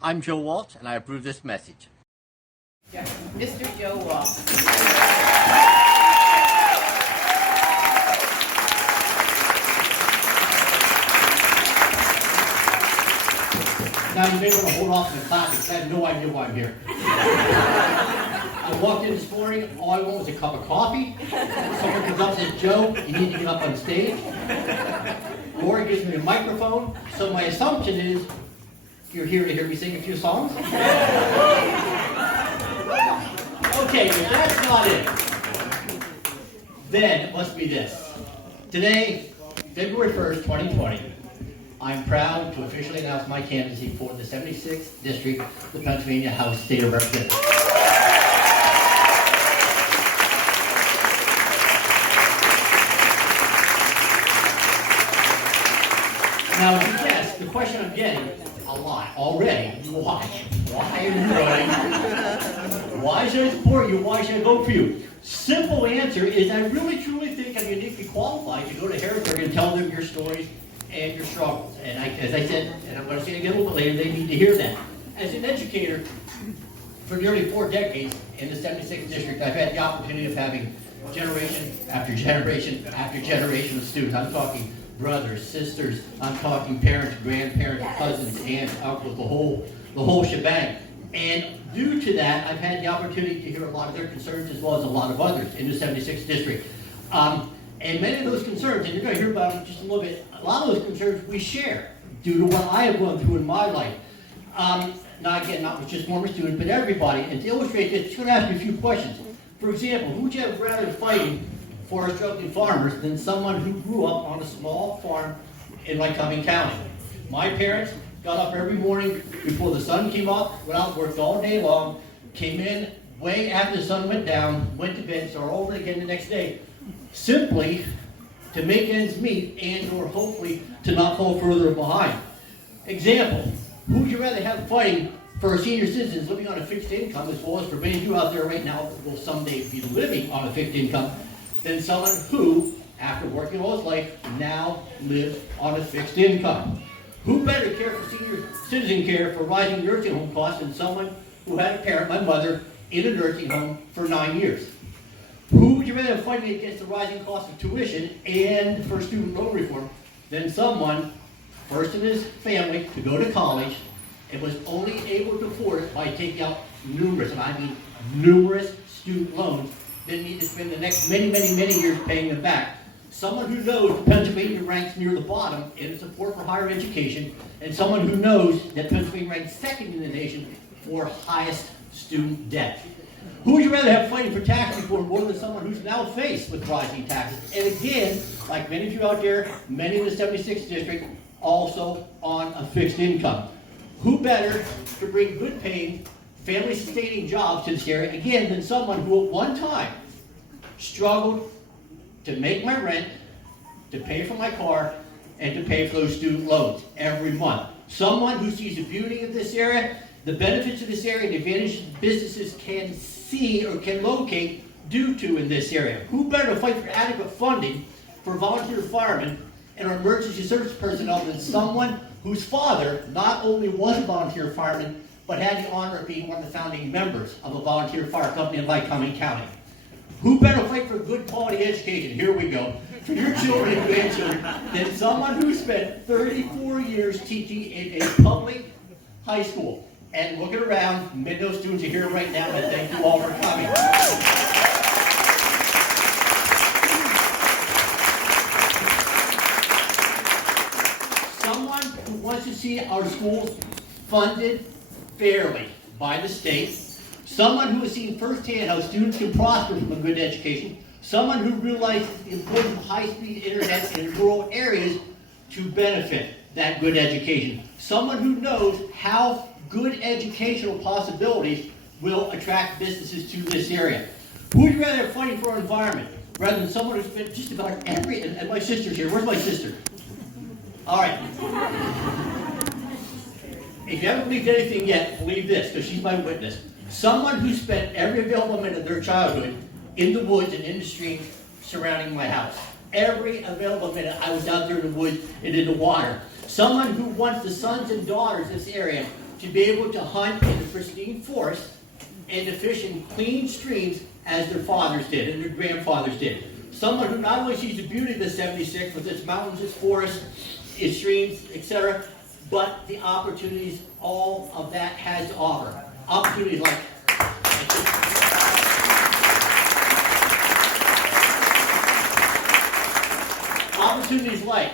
I'm Joe Waltz, and I approve this message. Mr. Joe Waltz. Now you may want to hold off on the clap because I have no idea why I'm here. I walked in this morning, all I want was a cup of coffee. Someone comes up and says, Joe, you need to get up on stage. Laura gives me a microphone, so my assumption is you're here to hear me sing a few songs? Okay, if that's not it, then it must be this. Today, February 1st, 2020, I'm proud to officially announce my candidacy for the 76th District of the Pennsylvania House State of Representatives. Now, as you guess, the question I'm getting a lot already, why? Why are you running? Why should I support you? Why should I vote for you? Simple answer is I really truly think I'm uniquely qualified to go to Harrisburg and tell them your stories and your struggles. And as I said, and I'm going to say it again a little bit later, they need to hear that. As an educator, for nearly 4 decades in the 76th District, I've had the opportunity of having generation after generation after generation of students. I'm talking brothers, sisters, I'm talking parents, grandparents, cousins, aunts, uncles, the whole shebang. And due to that, I've had the opportunity to hear a lot of their concerns as well as a lot of others in the 76th District. And many of those concerns, and you're going to hear about it in just a little bit, a lot of those concerns we share due to what I have gone through in my life. Now again, not with just former students, but everybody. And to illustrate this, I'm just going to ask you a few questions. For example, who would you have rather fighting for our struggling farmers than someone who grew up on a small farm in Lycoming County? My parents got up every morning before the sun came up, went out and worked all day long, came in way after the sun went down, went to bed, started all over again the next day, simply to make ends meet and or hopefully to not fall further behind. Example, who would you rather have fighting for our senior citizens living on a fixed income, as well as for many of you out there right now who will someday be living on a fixed income, than someone who, after working all his life, now lives on a fixed income? Who better care for senior citizen care for rising nursing home costs than someone who had a parent, my mother, in a nursing home for 9 years? Who would you rather have fighting against the rising cost of tuition and for student loan reform than someone first in his family to go to college and was only able to afford it by taking out numerous, and I mean numerous, student loans, then need to spend the next many years paying them back? Someone who knows Pennsylvania ranks near the bottom in support for higher education, and someone who knows that Pennsylvania ranks second in the nation for highest student debt. Who would you rather have fighting for tax reform more than someone who's now faced with rising taxes? And again, like many of you out there, many in the 76th District, also on a fixed income. Who better to bring good paying, family sustaining jobs to this area, again, than someone who at one time struggled to make my rent, to pay for my car, and to pay for those student loans every month? Someone who sees the beauty of this area, the benefits of this area, and the advantages businesses can see or can locate due to in this area. Who better to fight for adequate funding for volunteer firemen and our emergency service personnel than someone whose father not only was a volunteer fireman, but had the honor of being one of the founding members of a volunteer fire company in Lycoming County? Who better fight for good quality education, here we go, for your children and grandchildren than someone who spent 34 years teaching in a public high school? And looking around, many of those students are here right now, and thank you all for coming. Someone who wants to see our schools funded fairly by the state, someone who has seen firsthand how students can prosper from a good education, someone who realizes the importance of high-speed internet in rural areas to benefit that good education, someone who knows how good educational possibilities will attract businesses to this area. Who would you rather have fighting for our environment rather than someone who's spent just about every, and my sister's here, where's my sister? All right. If you haven't believed anything yet, believe this, because she's my witness. Someone who spent every available minute of their childhood in the woods and in the stream surrounding my house. Every available minute I was out there in the woods and in the water. Someone who wants the sons and daughters of this area to be able to hunt in the pristine forest and to fish in clean streams as their fathers did and their grandfathers did. Someone who not only sees the beauty of the 76 with its mountains, its forests, its streams, etc., but the opportunities all of that has to offer. Opportunities like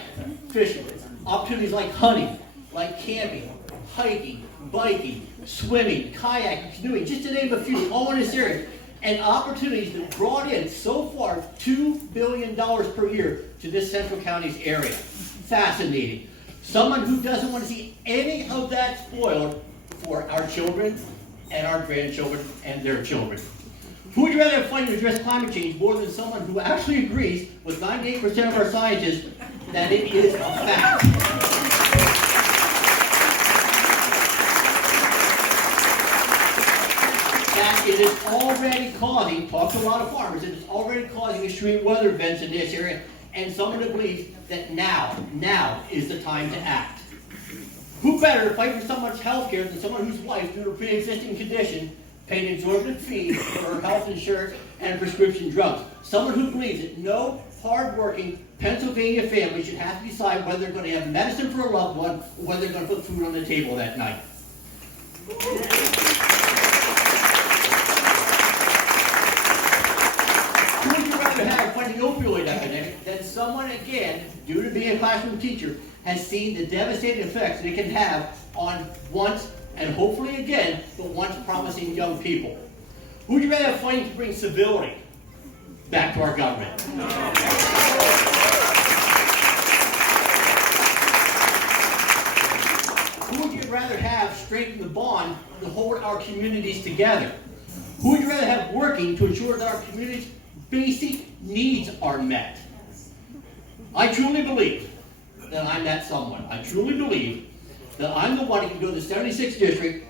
fishing, opportunities like hunting, like camping, hiking, biking, swimming, kayaking, canoeing, just to name a few, all in this area. And opportunities that brought in so far $2 billion per year to this Central County's area. Fascinating. Someone who doesn't want to see any of that spoiled for our children and our grandchildren and their children. Who would you rather have fighting to address climate change more than someone who actually agrees with 98% of our scientists that it is a fact? That it is already causing, talk to a lot of farmers, it is already causing extreme weather events in this area, and someone who believes that now is the time to act. Who better to fight for someone's health care than someone whose wife, due to a pre-existing condition, paid an exorbitant fee for her health insurance and prescription drugs? Someone who believes that no hard-working Pennsylvania family should have to decide whether they're going to have medicine for a loved one or whether they're going to put food on the table that night. Who would you rather have fighting the opioid epidemic than someone, again, due to being a classroom teacher, has seen the devastating effects that it can have on once, and hopefully again, but once promising young people? Who would you rather have fighting to bring civility back to our government? Who would you rather have strengthen the bond to hold our communities together? Who would you rather have working to ensure that our community's basic needs are met? I truly believe that I'm that someone. I truly believe that I'm the one who can go to the 76th district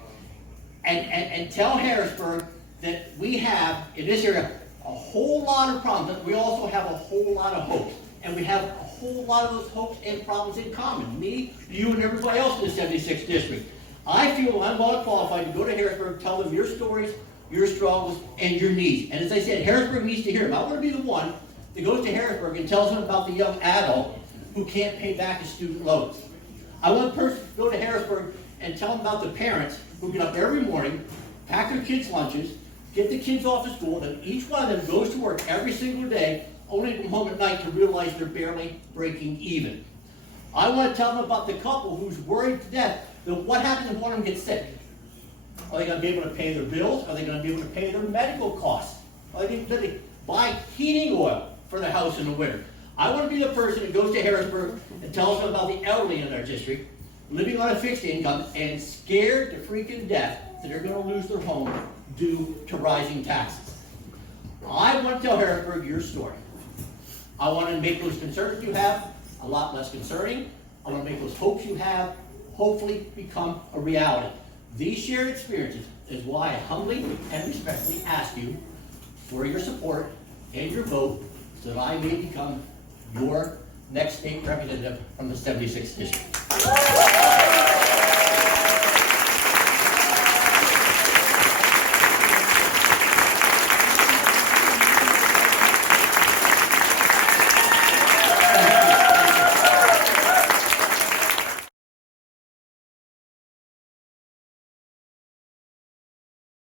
and tell Harrisburg that we have, in this area, a whole lot of problems, but we also have a whole lot of hopes. And we have a whole lot of those hopes and problems in common. Me, you, and everybody else in the 76th district. I feel I'm well qualified to go to Harrisburg, tell them your stories, your struggles, and your needs. And as I said, Harrisburg needs to hear them. I want to be the one that goes to Harrisburg and tells them about the young adult who can't pay back his student loans. I want a person to go to Harrisburg and tell them about the parents who get up every morning, pack their kids' lunches, get the kids off to school, then each one of them goes to work every single day, only to come home at night to realize they're barely breaking even. I want to tell them about the couple who's worried to death that what happens if one of them gets sick? Are they going to be able to pay their bills? Are they going to be able to pay their medical costs? Are they going to buy heating oil for their house in the winter? I want to be the person who goes to Harrisburg and tells them about the elderly in our district, living on a fixed income and scared to freaking death that they're going to lose their home due to rising taxes. I want to tell Harrisburg your story. I want to make those concerns you have a lot less concerning. I want to make those hopes you have hopefully become a reality. These shared experiences is why I humbly and respectfully ask you for your support and your vote so that I may become your next state representative from the 76th district.